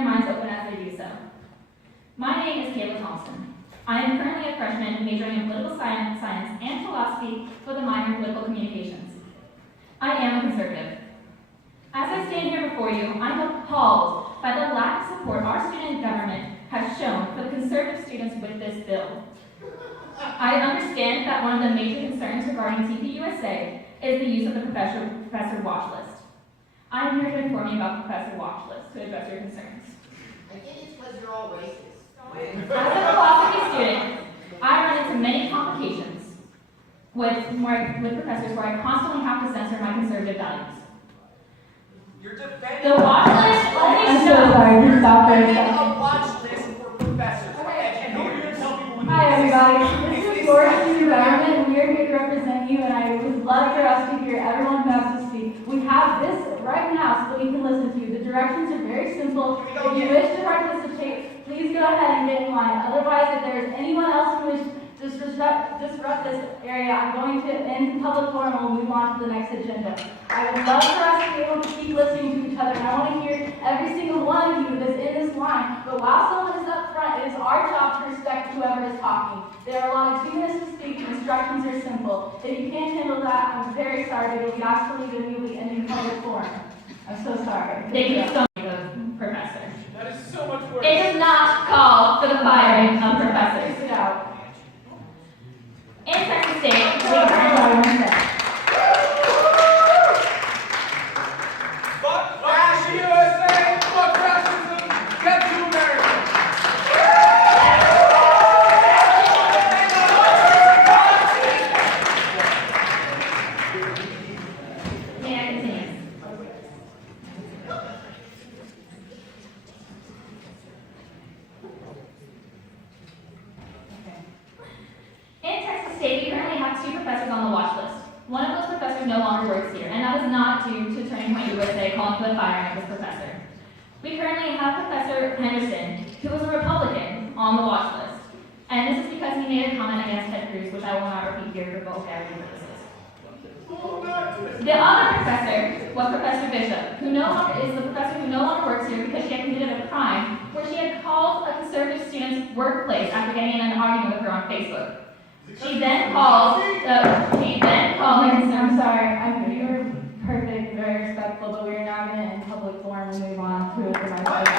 their minds open as they do so. My name is Kaela Thompson. I am currently a freshman majoring in political science and philosophy with a minor in political communications. I am a conservative. As I stand here before you, I'm appalled by the lack of support our student government has shown for the conservative students with this bill. I understand that one of the major concerns regarding TPUSA is the use of the professor watch list. I'm here to inform you about the professor watch list to address your concerns. I think it's because you're all racist. As a philosophy student, I run into many complications with professors where I constantly have to censor my conservative values. You're defending The watch list only I'm so shows. sorry, you stop for a a second. watch list for professors. Okay. And who are you going to tell people when Hi everybody, this is Florida Student Government and we are here to represent you, and I would love for us to hear everyone who has to speak. We have this right now so that we can listen to you. The directions are very simple. If you wish to participate, please go ahead and get in line. Otherwise, if there is anyone else who wishes to disrupt this area, I'm going to end the public forum and we'll move on to the next agenda. I would love for us to be able to keep listening to each other, and I want to hear every single one of you that's in this line. But while someone is up front, it is our job to respect whoever is talking. They are allotted 2 minutes to speak, and instructions are simple. If you can't handle that, I'm very sorry, but you'll be asked to leave immediately and in public forum. I'm so sorry. Thank you so much, Professor. That is so much worse. It does not call for the firing of professors. Sit out. In Texas State, we Sorry, currently one second. Fuck Fashion USA! Fuck fascism! Get to America! May I continue? In Texas State, we currently have 2 professors on the watch list. One of those professors no longer works here, and that is not due to Turning Point USA calling for the firing of this professor. We currently have Professor Henderson, who is a Republican, on the watch list. And this is because he made a comment against Ted Cruz, which I will not repeat here for vulgarity purposes. The other professor was Professor Bishop, who is the professor who no longer works here because she had committed a crime where she had called a conservative student's workplace after getting in an argument with her on Facebook. She then called. I'm sorry. You were perfect, very respectful, but we are now going to end public forum and move on to the next item.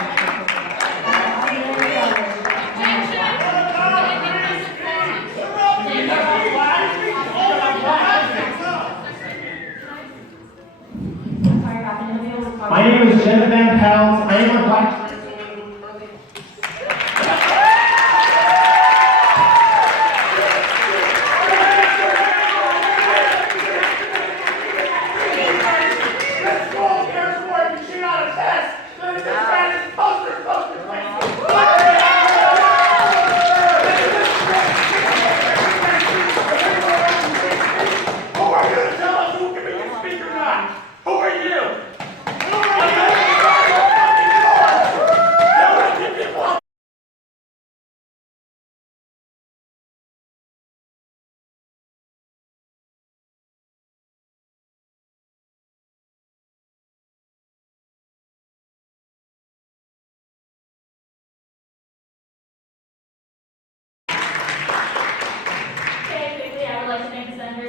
I'm very sorry. I'm sorry about that. Nobody else was talking. My name is Jenna Van Pelt. I am a black.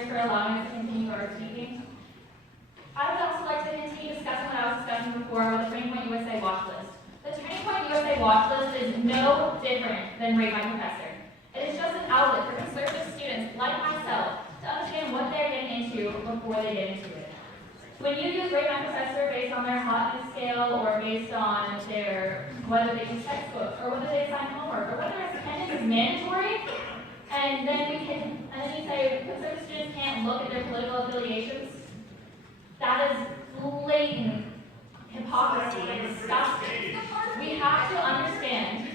For allowing us to continue our speaking. I would also like to continue discussing what I was discussing before with the Turning Point USA watch list. The Turning Point USA watch list is no different than Rate My Professor. It is just an outlet for conservative students like myself to understand what they're getting into before they get into it. When you use Rate My Professor based on their hotness scale or based on whether they use textbooks or whether they assign homework or whether attendance is mandatory, and then you say conservative students can't look at their political affiliations. That is blatant hypocrisy and disgusting. We have to understand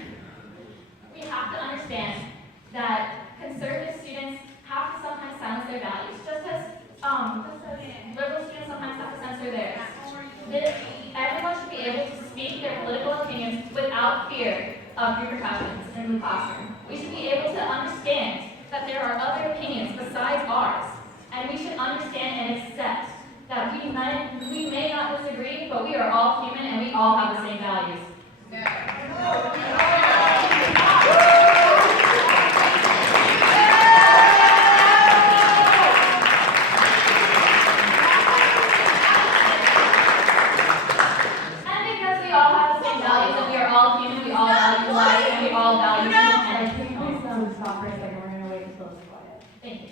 that conservative students have to sometimes silence their values, just as liberal students sometimes have to censor theirs. Everyone should be able to speak their political opinions without fear of repercussions in the classroom. We should be able to understand that there are other opinions besides ours, and we should understand and accept that we may not disagree, but we are all human and we all have the same values. And because we all have the same values and we are all human, we all value life and we all value independence. Can you please stop for a second? We're gonna wait until it's quiet. Thank you.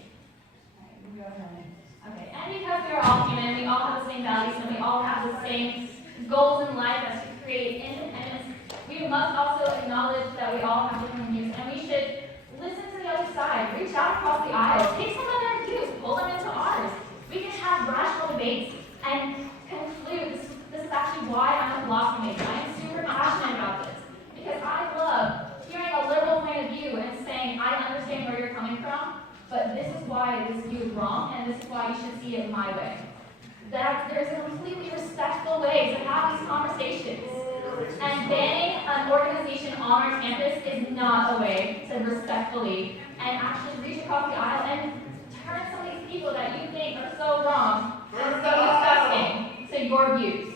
Alright, you go ahead. Okay, and because we are all human, we all have the same values and we all have the same goals in life as to create independence, we must also acknowledge that we all have different views and we should listen to the other side, reach out across the aisle, take some of their views, pull them into ours. We can have rational debates and conclude. This is actually why I'm a philosophy major. I am super passionate about this because I love hearing a liberal point of view and saying, I understand where you're coming from, but this is why this view is wrong and this is why you should see it my way. That there's a completely respectful way to have these conversations. And banning an organization on our campus is not a way to respectfully and actually reach across the aisle and turn some of these people that you think are so wrong and so disgusting to your views.